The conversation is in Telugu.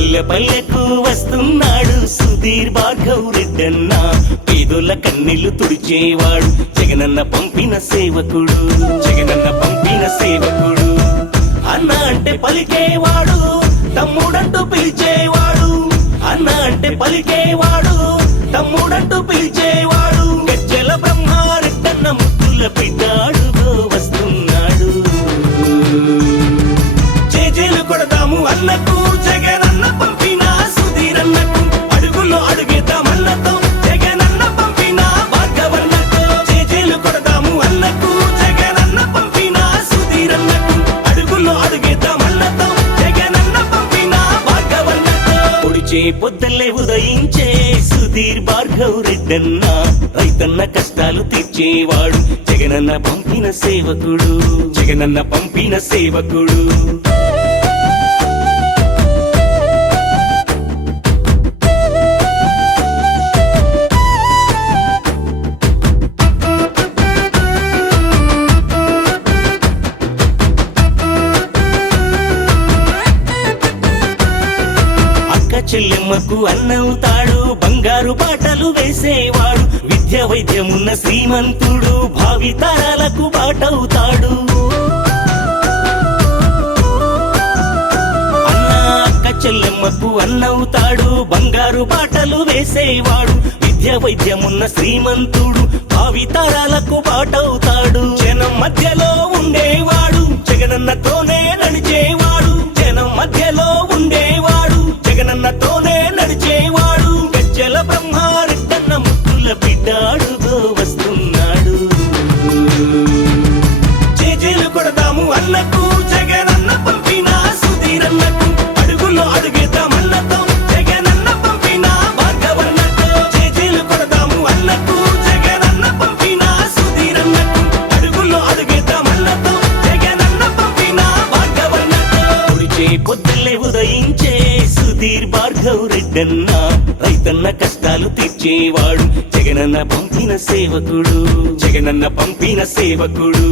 పల్లె పల్లెకు వస్తున్నాడు సుధీర్ భార్గవ్ రెడ్డన్న. పేదోళ్ళ కన్నీళ్లు తుడిచేవాడు జగనన్న పంపిన సేవకుడు, జగనన్న పంపిన సేవకుడు. అన్న అంటే పలికేవాడు, తమ్ముడంటూ పిలిచేవాడు. అన్న అంటే పలికేవాడు, తమ్ముడంటూ పిలిచేవాడు. గజ్జల బ్రహ్మారెడ్డన్న ముద్దుల బిడ్డాడుగో వస్తున్నాడు. చేజేలు కొడదాము అన్నకు, జగనన్న పంపిన సుధీరన్నకు. అడుగులో అడుగేద్దామన్నతో, జగనన్న పంపిన భార్గవన్నకు. చేజేలు కొడదాము అన్నకు, జగనన్న పంపిన సుధీరన్నకు. అడుగులో అడుగేద్దామన్నతో, జగనన్న పంపిన భార్గవన్నకు. పొడిచే పొద్దల్లే ఉదయించే సుధీర్ భార్గవ్ రెడ్డన్న. రైతన్న కష్టాలు తీర్చేవాడు జగనన్న పంపిన సేవకుడు, జగనన్న పంపిన సేవకుడు. చెల్లెమ్మకు అన్నవుతాడు, బంగారు బాటలు వేసేవాడు. విద్య వైద్యమున్న శ్రీమంతుడు, భావితరాలకు బాటవుతాడు. అన్న అక్క చెల్లెమ్మకు అన్నవుతాడు, బంగారు బాటలు వేసేవాడు. విద్య వైద్యమున్న శ్రీమంతుడు, భావితరాలకు బాటవుతాడు. జనం మధ్యలో ఉండేవాడు, జగనన్నతోనే నడిచేవాడు. జనం మధ్యలో ఉండేవాడు, జగనన్నతోనే నడిచేవాడు. గజ్జల బ్రహ్మారెడ్డన్న ముద్దుల బిడ్డాడుగో వస్తున్నాడు. చేజేలు కొడదాము అన్నకు, జగనన్న పంపిన సుధీరన్నకు. అడుగులో అడుగేద్దామన్నతో, జగనన్న పంపిన భార్గవన్నకు. చేజేలు కొడదాము అన్నకు, జగనన్న పంపిన సుధీరన్నకు. అడుగులో అడుగేద్దామన్నతో, జగనన్న పంపిన భార్గవన్నకు. పొడిచే పొద్దుల్లే ఉదయించే సుధీర్ భార్గవ్ రెడ్డన్న. రైతన్న కష్టాలు తీర్చేవాడు జగనన్న పంపిన సేవకుడు, జగనన్న పంపిన సేవకుడు.